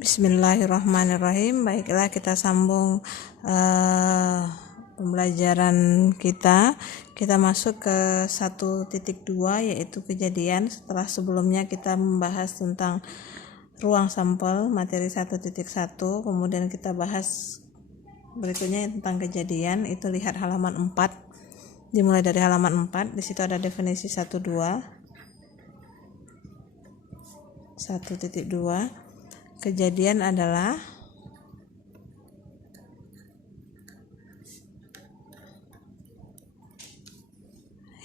Bismillahirrahmanirrahim. Baiklah, kita sambung pembelajaran kita. Kita masuk ke 1.2 yaitu kejadian. Setelah sebelumnya kita membahas tentang ruang sampel materi 1.1, kemudian kita bahas berikutnya tentang kejadian. Itu lihat halaman 4. Dimulai dari halaman 4. Di situ ada definisi 1.2. 1.2. Kejadian adalah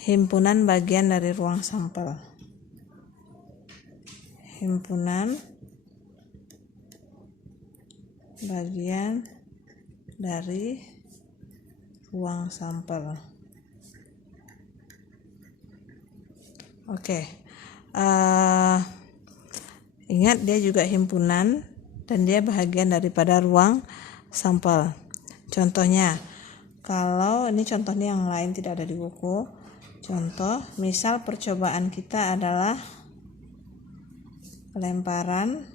himpunan bagian dari ruang sampel. Himpunan bagian dari ruang sampel. Oke. Ingat, dia juga himpunan dan dia bahagian daripada ruang sampel. Contohnya, kalau ini contohnya yang lain tidak ada di buku. Contoh, misal percobaan kita adalah pelemparan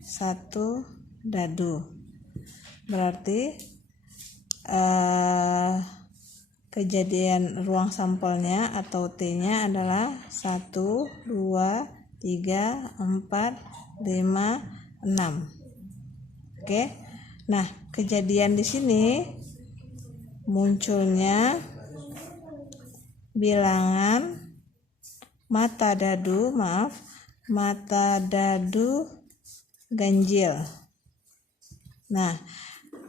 satu dadu. Berarti kejadian ruang sampelnya atau T-nya adalah 1, 2, 3, 4, 5, 6. Oke. Nah, kejadian di sini munculnya bilangan mata dadu ganjil. Nah,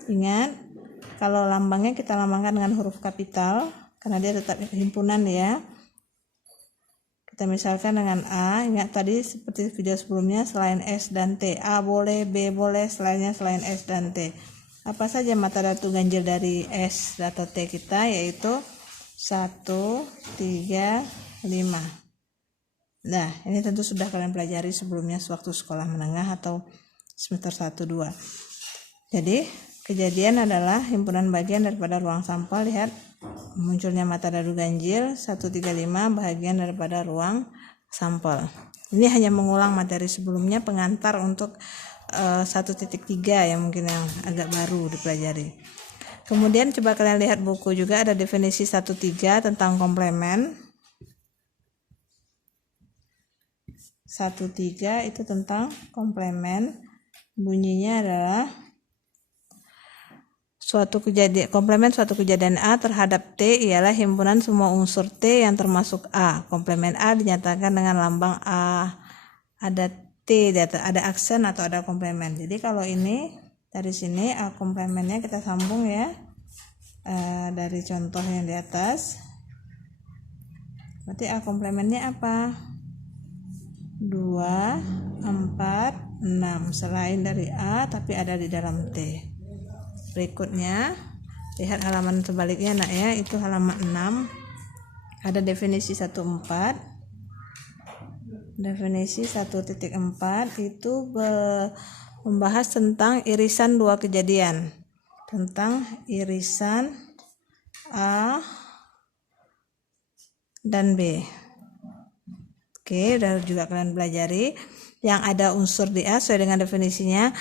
ingat, kalau lambangnya kita lambangkan dengan huruf kapital karena dia tetap himpunan ya. Kita misalkan dengan A. Ingat tadi seperti video sebelumnya, selain S dan T. A boleh, B boleh, selainnya selain S dan T. Apa saja mata dadu ganjil dari S atau T kita, yaitu 1, 3, 5. Nah, ini tentu sudah kalian pelajari sebelumnya sewaktu sekolah menengah atau semester 1, 2. Jadi, kejadian adalah himpunan bagian daripada ruang sampel. Lihat, munculnya mata dadu ganjil 135 bahagian daripada ruang sampel. Ini hanya mengulang materi sebelumnya, pengantar untuk 1.3 yang mungkin yang agak baru dipelajari. Kemudian coba kalian lihat buku juga ada definisi 1.3 tentang komplemen. 1.3 itu tentang komplemen. Bunyinya adalah komplemen suatu kejadian A terhadap T ialah himpunan semua unsur T yang termasuk A. Komplemen A dinyatakan dengan lambang A. Ada T, ada aksen atau ada komplemen. Jadi kalau ini dari sini A komplemennya kita sambung ya, dari contoh yang di atas. Berarti A komplemennya apa? 2, 4, 6. Selain dari A tapi ada di dalam T. Berikutnya, lihat halaman sebaliknya nak ya, itu halaman 6. Ada definisi 1.4. Definisi 1.4 itu membahas tentang irisan dua kejadian. Tentang irisan A dan B. Oke, udah juga kalian pelajari. Yang ada unsur di A sesuai dengan definisinya.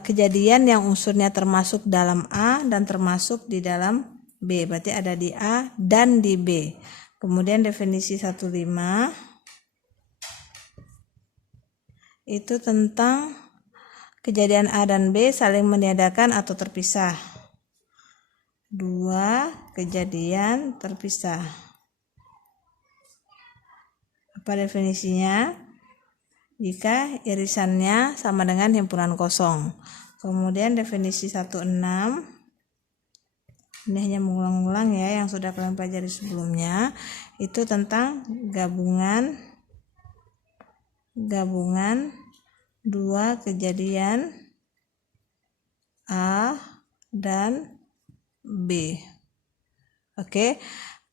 Kejadian yang unsurnya termasuk dalam A dan termasuk di dalam B, berarti ada di A dan di B. Kemudian definisi 1.5 itu tentang kejadian A dan B saling meniadakan atau terpisah. Dua kejadian terpisah. Apa definisinya? Jika irisannya sama dengan himpunan kosong. Kemudian definisi 1.6, ini hanya mengulang-ulang ya yang sudah kalian pelajari sebelumnya, itu tentang gabungan dua kejadian A dan B. Oke.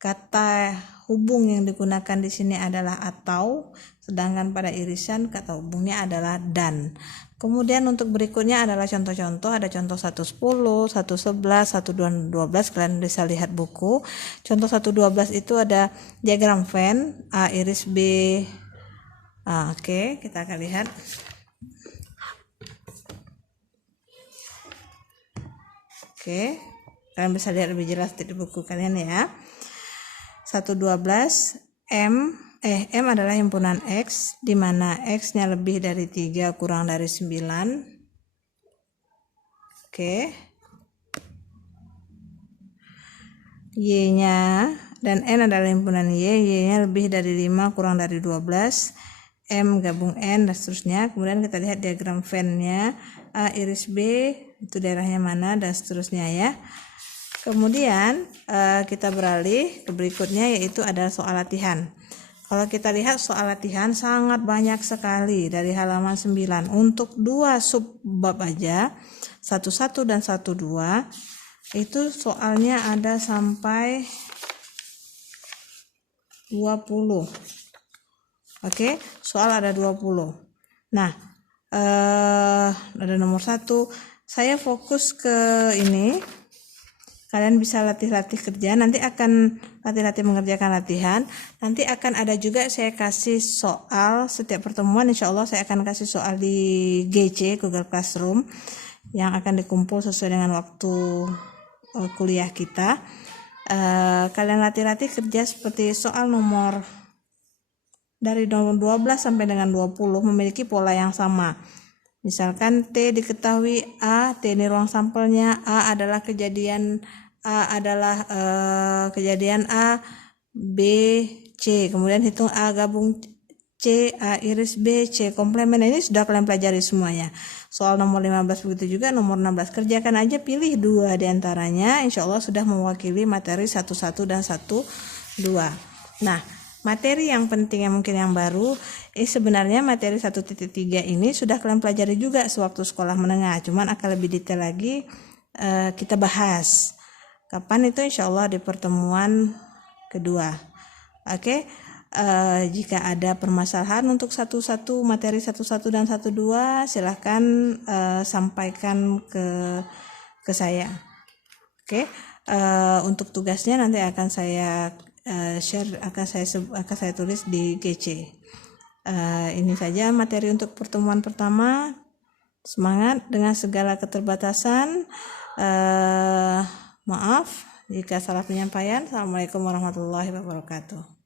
Kata hubung yang digunakan di sini adalah atau, sedangkan pada irisan kata hubungnya adalah dan. Kemudian untuk berikutnya adalah contoh-contoh, ada contoh 1.10, 1.11, 1.12, kalian bisa lihat buku. Contoh 1.12 itu ada diagram Venn, A iris B Oke, kita akan lihat. Oke, kalian bisa lihat lebih jelas di buku kalian ya. 112 M adalah himpunan X, di mana X-nya lebih dari 3 kurang dari 9. Oke. Y-nya dan N adalah himpunan Y-nya lebih dari 5 kurang dari 12. M gabung N dan seterusnya. Kemudian kita lihat diagram Venn-nya. A iris B itu daerahnya mana dan seterusnya ya. Kemudian kita beralih ke berikutnya, yaitu adalah soal latihan. Kalau kita lihat soal latihan sangat banyak sekali dari halaman 9. Untuk 2 subbab aja, 11 dan 12, itu soalnya ada sampai 20. Oke, soal ada 20. Nah, ada nomor 1. Saya fokus ke ini. Kalian bisa latih-latih kerja, nanti akan latih-latih mengerjakan latihan. Nanti akan ada juga saya kasih soal setiap pertemuan, insya Allah saya akan kasih soal di GC, Google Classroom, yang akan dikumpul sesuai dengan waktu kuliah kita. Kalian latih-latih kerja seperti soal nomor dari nomor 12 sampai dengan 20 memiliki pola yang sama. Misalkan T diketahui A, T ini ruang sampelnya, A adalah kejadian A, B, C. Kemudian hitung A gabung C, A iris B, C komplemen. Ini sudah kalian pelajari semuanya. Soal nomor 15 begitu juga, nomor 16. Kerjakan aja, pilih 2 diantaranya. Insya Allah sudah mewakili materi 11 dan 12. Nah, materi yang penting yang mungkin yang baru, sebenarnya materi 1.3 ini sudah kalian pelajari juga sewaktu sekolah menengah, cuman akan lebih detail lagi kita bahas. Kapan itu? Insya Allah di pertemuan kedua. Oke, jika ada permasalahan untuk materi 11 dan 12, silahkan sampaikan ke saya. Oke, untuk tugasnya nanti akan saya share, akan saya tulis di GC. Ini saja materi untuk pertemuan pertama. Semangat dengan segala keterbatasan. Maaf jika salah penyampaian. Assalamualaikum warahmatullahi wabarakatuh.